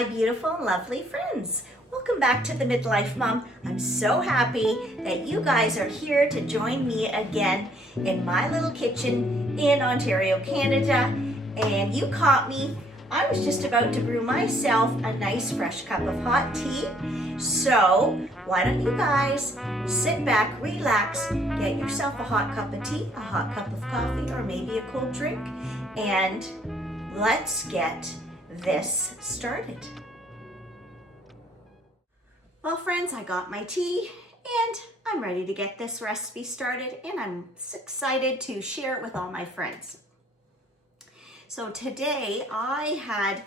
my beautiful and lovely friends. Welcome back to the Midlife Mom. I'm so happy that you guys are here to join me again in my little kitchen in Ontario, Canada. And you caught me. I was just about to brew myself a nice fresh cup of hot tea. So why don't you guys sit back, relax, get yourself a hot cup of tea, a hot cup of coffee, or maybe a cold drink, and let's get this started. Well, friends, I got my tea and I'm ready to get this recipe started, and I'm excited to share it with all my friends. So today I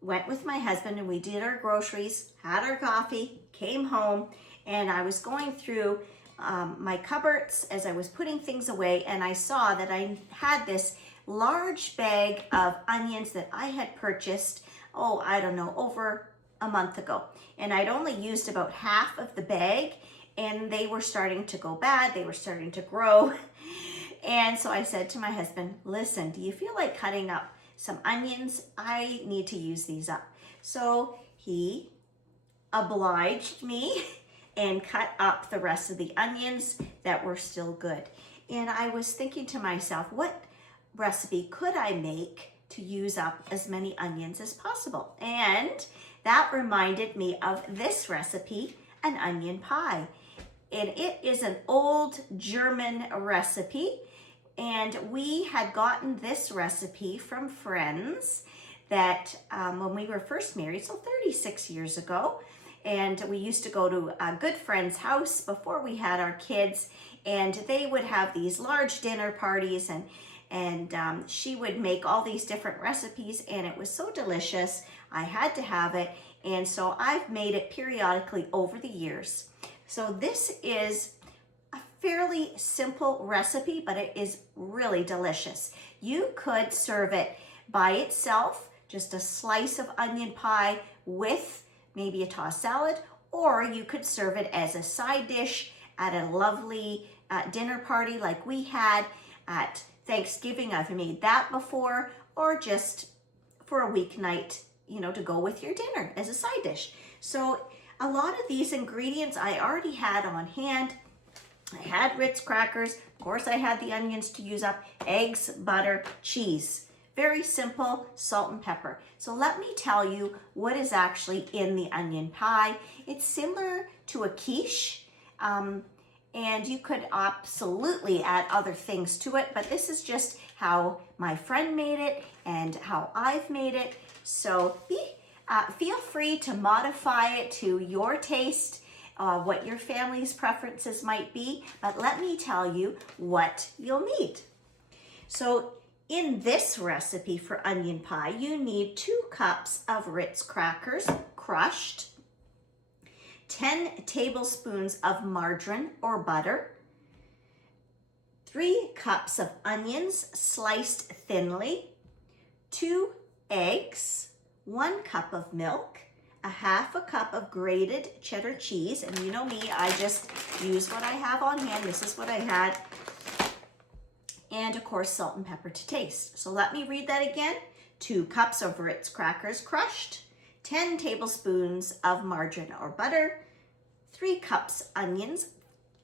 went with my husband and we did our groceries, had our coffee, came home, and I was going through my cupboards as I was putting things away, and I saw that I had this large bag of onions that I had purchased, I don't know, over a month ago. And I'd only used about half of the bag, and they were starting to go bad. They were starting to grow. And so I said to my husband, listen, do you feel like cutting up some onions? I need to use these up. So he obliged me and cut up the rest of the onions that were still good. And I was thinking to myself, what recipe could I make to use up as many onions as possible? And that reminded me of this recipe, an onion pie. And it is an old German recipe. And we had gotten this recipe from friends that when we were first married, so 36 years ago. And we used to go to a good friend's house before we had our kids, and they would have these large dinner parties, and she would make all these different recipes, and it was so delicious. I had to have it, and so I've made it periodically over the years. So this is a fairly simple recipe, but it is really delicious. You could serve it by itself, just a slice of onion pie with maybe a tossed salad, or you could serve it as a side dish at a lovely dinner party like we had at Thanksgiving. I've made that before, or just for a weeknight, to go with your dinner as a side dish. So a lot of these ingredients I already had on hand. I had Ritz crackers. Of course, I had the onions to use up, eggs, butter, cheese. Very simple, salt and pepper. So let me tell you what is actually in the onion pie. It's similar to a quiche, and you could absolutely add other things to it, but this is just how my friend made it and how I've made it. So feel free to modify it to your taste, what your family's preferences might be, but let me tell you what you'll need. So in this recipe for onion pie, you need 2 cups of Ritz crackers, crushed, 10 tablespoons of margarine or butter, 3 cups of onions sliced thinly, 2 eggs, 1 cup of milk, a half a cup of grated cheddar cheese, and you know me, I just use what I have on hand. This is what I had. And of course, salt and pepper to taste. So let me read that again. 2 cups of Ritz crackers crushed, 10 tablespoons of margarine or butter, 3 cups onions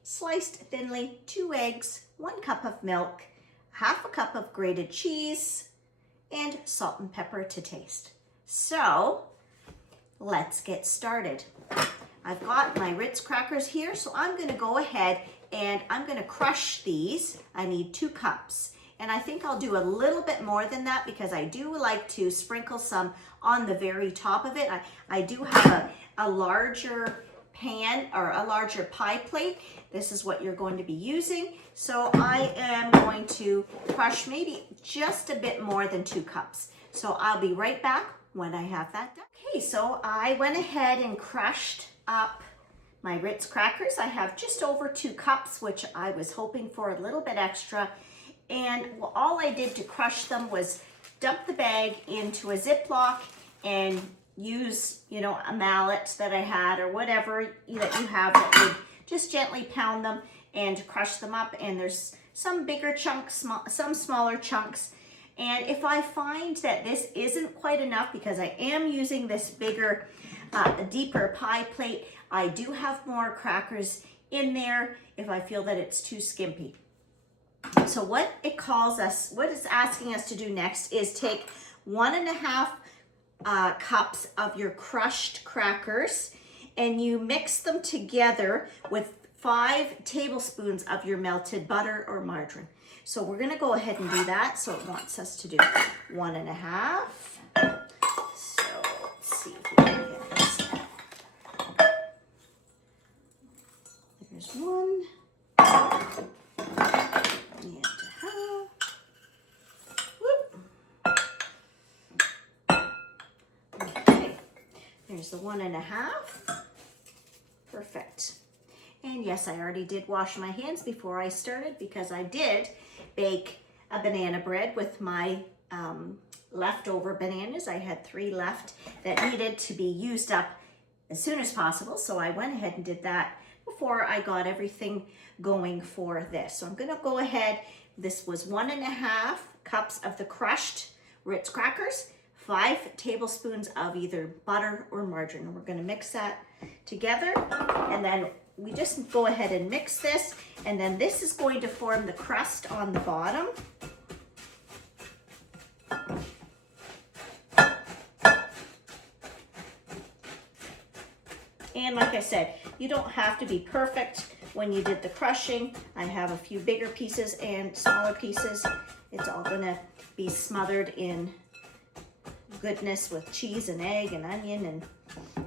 sliced thinly, 2 eggs, 1 cup of milk, half a cup of grated cheese, and salt and pepper to taste. So let's get started. I've got my Ritz crackers here, so I'm going to go ahead and I'm going to crush these. I need 2 cups. And I think I'll do a little bit more than that because I do like to sprinkle some on the very top of it. I do have a larger pan or a larger pie plate. This is what you're going to be using. So I am going to crush maybe just a bit more than 2 cups. So I'll be right back when I have that done. Okay, so I went ahead and crushed up my Ritz crackers. I have just over 2 cups, which I was hoping for a little bit extra. And all I did to crush them was dump the bag into a Ziploc and use, a mallet that I had or whatever that you have that would just gently pound them and crush them up. And there's some bigger chunks, some smaller chunks. And if I find that this isn't quite enough, because I am using this bigger, deeper pie plate, I do have more crackers in there if I feel that it's too skimpy. So what it's asking us to do next is take 1.5 cups of your crushed crackers, and you mix them together with 5 tablespoons of your melted butter or margarine. So we're gonna go ahead and do that. So it wants us to do 1.5. So let's see if we can get this. There's 1. And a half. Whoop. Okay, there's the 1.5. Perfect. And yes, I already did wash my hands before I started, because I did bake a banana bread with my leftover bananas. I had 3 left that needed to be used up as soon as possible. So I went ahead and did that before I got everything going for this. So I'm gonna go ahead. This was 1.5 cups of the crushed Ritz crackers, 5 tablespoons of either butter or margarine. And we're gonna mix that together, and then we just go ahead and mix this, and then this is going to form the crust on the bottom. And like I said, you don't have to be perfect when you did the crushing. I have a few bigger pieces and smaller pieces. It's all gonna be smothered in goodness with cheese and egg and onion. And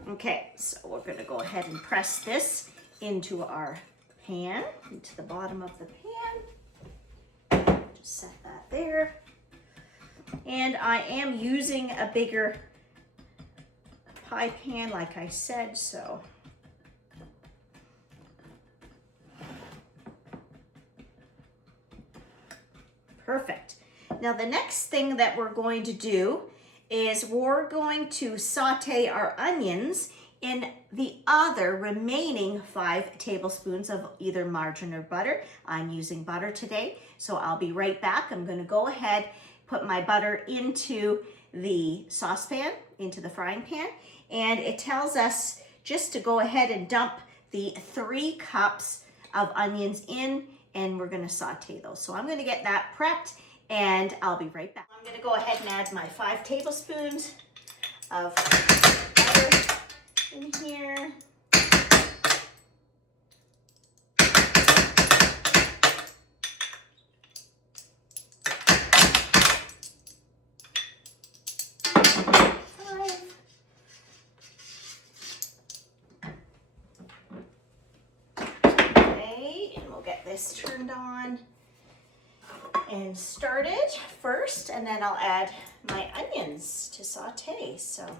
okay, so we're gonna go ahead and press this into our pan, into the bottom of the pan. Just set that there. And I am using a bigger pie pan, like I said, so. Perfect. Now the next thing that we're going to do is we're going to saute our onions in the other remaining 5 tablespoons of either margarine or butter. I'm using butter today, so I'll be right back. I'm gonna go ahead, put my butter into the saucepan, into the frying pan, and it tells us just to go ahead and dump the 3 cups of onions in, and we're gonna saute those. So I'm gonna get that prepped, and I'll be right back. I'm gonna go ahead and add my 5 tablespoons of butter in here. Okay, and we'll get this turned on and started first, and then I'll add my onions to saute. So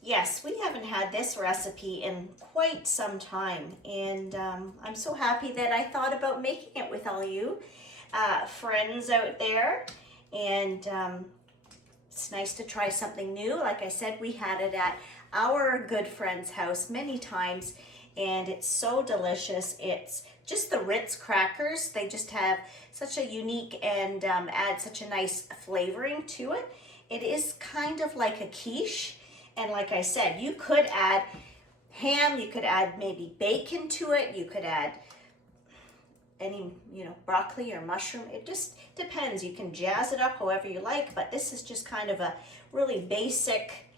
yes, we haven't had this recipe in quite some time, and I'm so happy that I thought about making it with all you friends out there. And it's nice to try something new. Like I said, we had it at our good friend's house many times, and it's so delicious. It's just the Ritz crackers. They just have such a unique and add such a nice flavoring to it. It is kind of like a quiche. And like I said, you could add ham, you could add maybe bacon to it, you could add any, broccoli or mushroom. It just depends. You can jazz it up however you like, but this is just kind of a really basic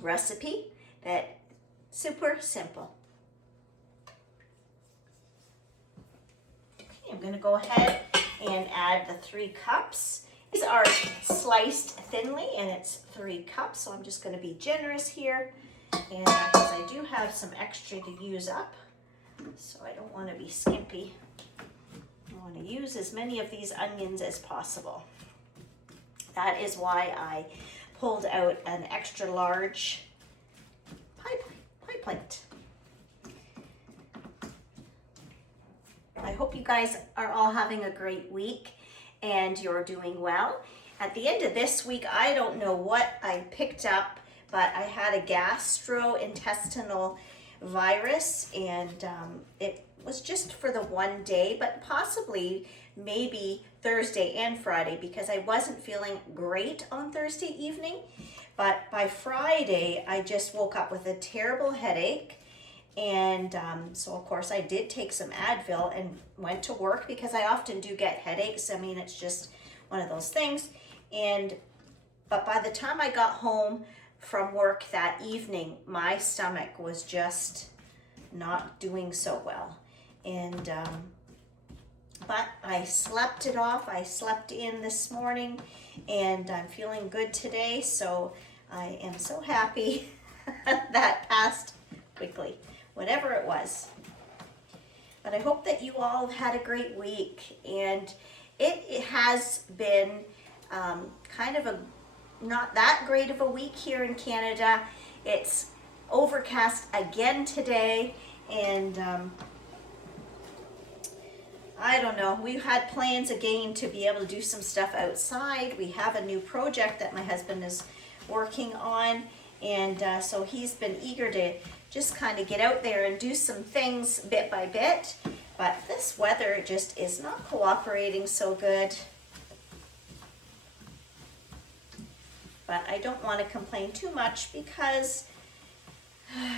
recipe that super simple. Okay, I'm gonna go ahead and add the 3 cups. These are sliced thinly, and it's 3 cups, so I'm just going to be generous here, and because I do have some extra to use up, so I don't want to be skimpy. I want to use as many of these onions as possible. That is why I pulled out an extra large pie plate. I hope you guys are all having a great week and you're doing well. At the end of this week, I don't know what I picked up, but I had a gastrointestinal virus, and it was just for the one day, but possibly maybe Thursday and Friday, because I wasn't feeling great on Thursday evening. But by Friday, I just woke up with a terrible headache. And so of course I did take some Advil and went to work, because I often do get headaches. I mean, it's just one of those things. But by the time I got home from work that evening, my stomach was just not doing so well. And but I slept it off. I slept in this morning, and I'm feeling good today. So I am so happy that passed quickly, whatever it was. But I hope that you all have had a great week. And it has been kind of a not that great of a week here in Canada. It's overcast again today, and I don't know. We had plans again to be able to do some stuff outside. We have a new project that my husband is working on, and so he's been eager to just kind of get out there and do some things bit by bit. But this weather just is not cooperating so good. But I don't want to complain too much, because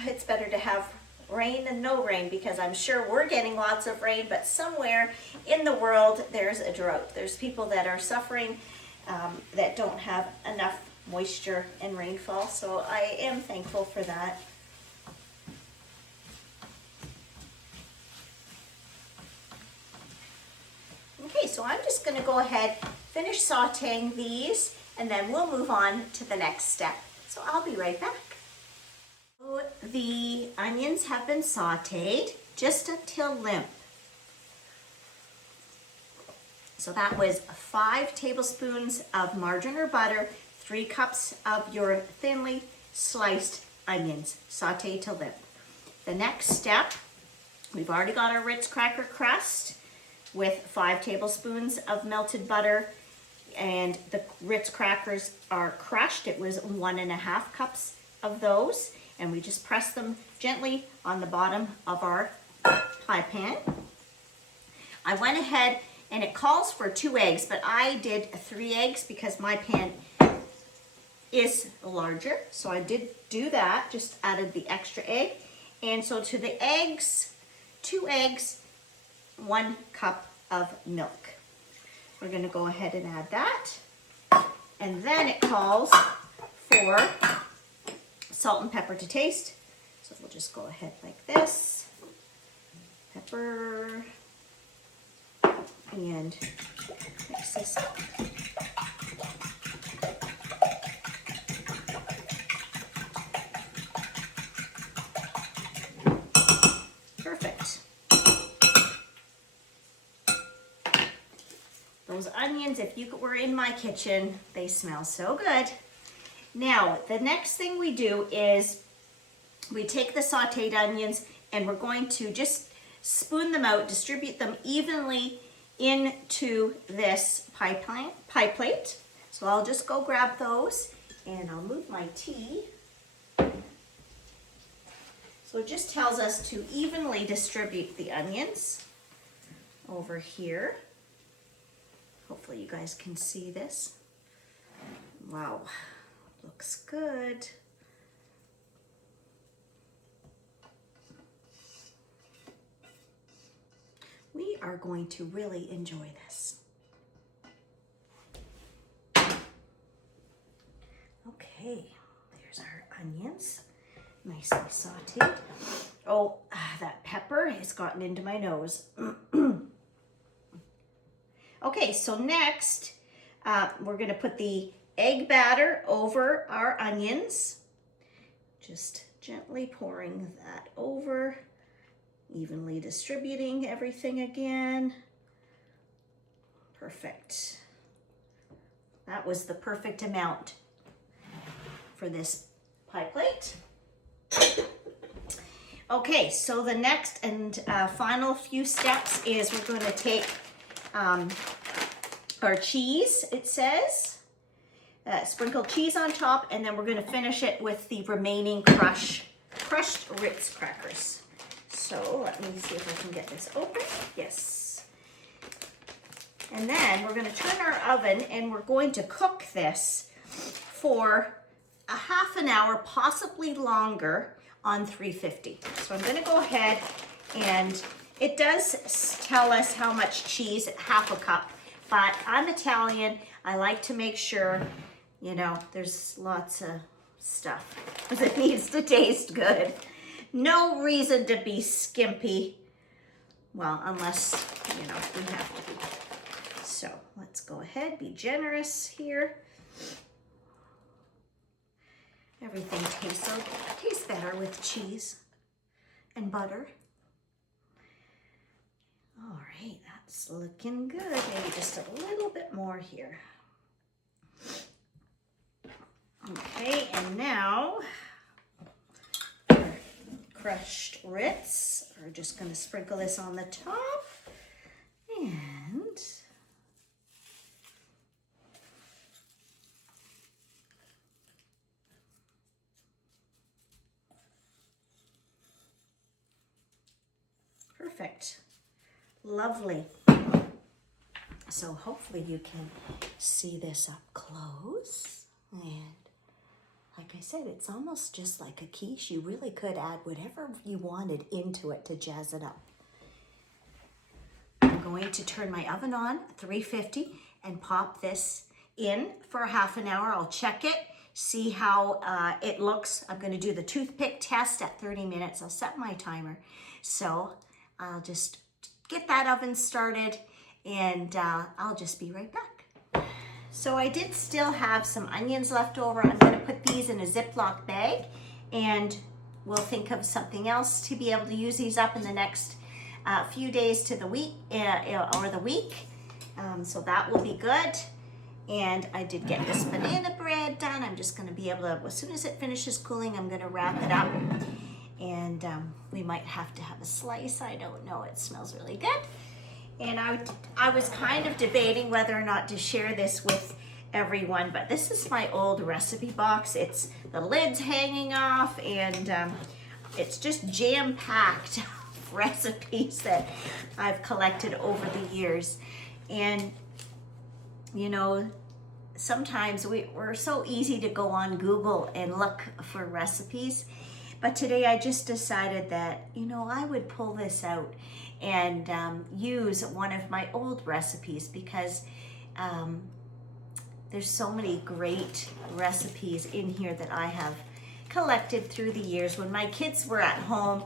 it's better to have rain than no rain, because I'm sure we're getting lots of rain, but somewhere in the world there's a drought. There's people that are suffering that don't have enough moisture and rainfall, so I am thankful for that. Okay, so I'm just going to go ahead, finish sauteing these, and then we'll move on to the next step. So I'll be right back. So the onions have been sauteed just until limp. So that was 5 tablespoons of margarine or butter, 3 cups of your thinly sliced onions, sauteed till limp. The next step, we've already got our Ritz cracker crust with 5 tablespoons of melted butter, and the Ritz crackers are crushed. It was 1.5 cups of those, and we just press them gently on the bottom of our pie pan. I went ahead, and it calls for 2 eggs, but I did 3 eggs because my pan is larger. So I did do that, just added the extra egg. And so to the eggs, 2 eggs, 1 cup of milk. We're going to go ahead and add that. And then it calls for salt and pepper to taste. So we'll just go ahead like this. Pepper. And mix this up. Perfect. Those onions, if you were in my kitchen, they smell so good. Now, the next thing we do is we take the sauteed onions and we're going to just spoon them out, distribute them evenly into this pie plate. So I'll just go grab those, and I'll move my tea. So it just tells us to evenly distribute the onions over here. Hopefully you guys can see this. Wow, looks good. We are going to really enjoy this. Okay, there's our onions, nicely sauteed. Oh, that pepper has gotten into my nose. Okay, so next, we're gonna put the egg batter over our onions. Just gently pouring that over. Evenly distributing everything again. Perfect. That was the perfect amount for this pie plate. Okay, so the next and final few steps is we're going to take our cheese, it says. Sprinkle cheese on top, and then we're going to finish it with the remaining crushed crushed Ritz crackers. So let me see if I can get this open. Yes. And then we're going to turn our oven and we're going to cook this for a half an hour, possibly longer, on 350. So I'm going to go ahead, and it does tell us how much cheese, half a cup, but I'm Italian. I like to make sure, you know, there's lots of stuff because it needs to taste good. No reason to be skimpy. Well, unless, you know, we have to be. So let's go ahead, be generous here. Everything tastes better with cheese and butter. All right, that's looking good. Maybe just a little bit more here. Okay, and now crushed Ritz. We're just going to sprinkle this on the top. And perfect. Lovely. So hopefully you can see this up close. And like I said, it's almost just like a quiche. You really could add whatever you wanted into it to jazz it up. I'm going to turn my oven on, 350, and pop this in for a half an hour. I'll check it, see how it looks. I'm going to do the toothpick test at 30 minutes. I'll set my timer. So I'll just get that oven started, and I'll just be right back. So I did still have some onions left over. I'm going to put these in a Ziploc bag, and we'll think of something else to be able to use these up in the next few days to the week or the week. So that will be good. And I did get this banana bread done. I'm just going to be able to, as soon as it finishes cooling, I'm going to wrap it up. And we might have to have a slice. I don't know. It smells really good. And I was kind of debating whether or not to share this with everyone, but this is my old recipe box. It's the lid's hanging off, and it's just jam-packed recipes that I've collected over the years. And you know, sometimes we're so easy to go on Google and look for recipes, but today I just decided that, you know, I would pull this out and use one of my old recipes, because there's so many great recipes in here that I have collected through the years. When my kids were at home,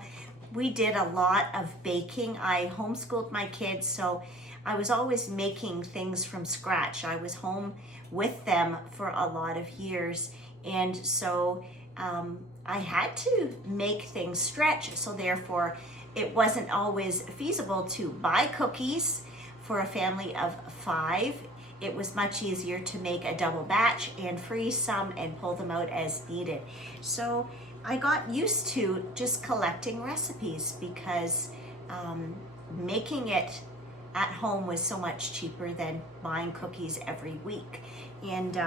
we did a lot of baking. I homeschooled my kids, so I was always making things from scratch. I was home with them for a lot of years, and so I had to make things stretch, so therefore it wasn't always feasible to buy cookies for a family of 5. It was much easier to make a double batch and freeze some and pull them out as needed. So I got used to just collecting recipes, because making it at home was so much cheaper than buying cookies every week. And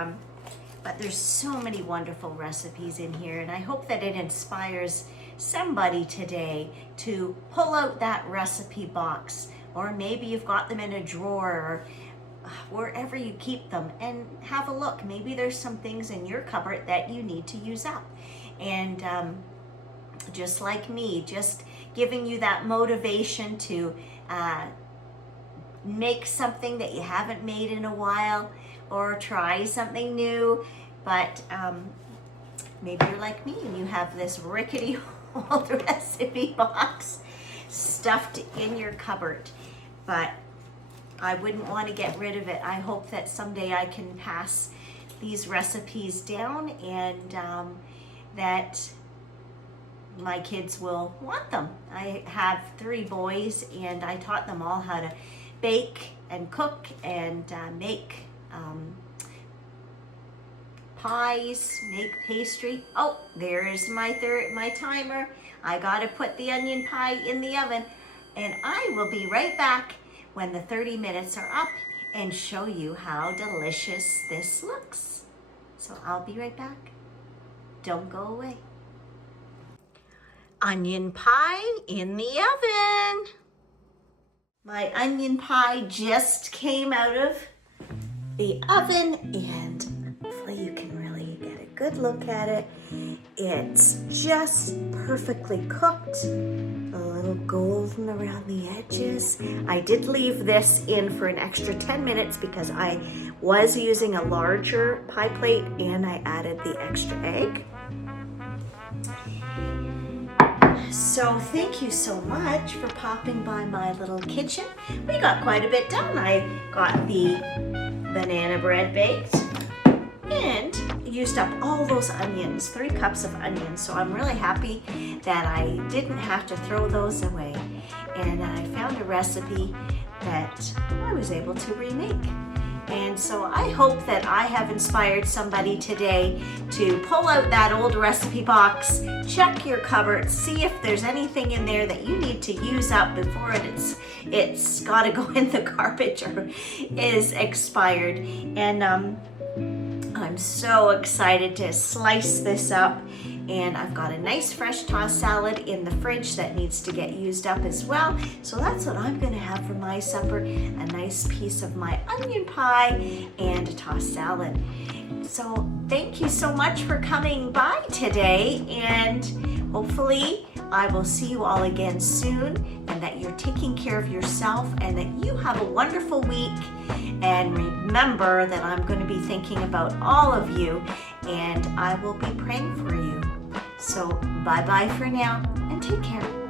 but there's so many wonderful recipes in here, and I hope that it inspires somebody today to pull out that recipe box, or maybe you've got them in a drawer or wherever you keep them, and have a look. Maybe there's some things in your cupboard that you need to use up. And just like me, just giving you that motivation to make something that you haven't made in a while, or try something new. But maybe you're like me and you have this rickety old recipe box stuffed in your cupboard, but I wouldn't want to get rid of it. I hope that someday I can pass these recipes down, and that my kids will want them. I have 3 boys, and I taught them all how to bake and cook and make pies, make pastry. Oh, there's my timer. I gotta put the onion pie in the oven, and I will be right back when the 30 minutes are up and show you how delicious this looks. So I'll be right back. Don't go away. onion pie in the oven. My onion pie just came out of the oven and hopefully you can really get a good look at it. It's just perfectly cooked, a little golden around the edges. I did leave this in for an extra 10 minutes because I was using a larger pie plate and I added the extra egg. So thank you so much for popping by my little kitchen. We got quite a bit done. I got the banana bread baked and used up all those onions, 3 cups of onions. So I'm really happy that I didn't have to throw those away. And I found a recipe that I was able to remake. And so I hope that I have inspired somebody today to pull out that old recipe box, check your cupboard, see if there's anything in there that you need to use up before it's got to go in the garbage or is expired. And I'm so excited to slice this up. And I've got a nice fresh tossed salad in the fridge that needs to get used up as well. So that's what I'm gonna have for my supper, a nice piece of my onion pie and a tossed salad. So thank you so much for coming by today, and hopefully I will see you all again soon, and that you're taking care of yourself and that you have a wonderful week. And remember that I'm going to be thinking about all of you and I will be praying for you. So bye-bye for now and take care.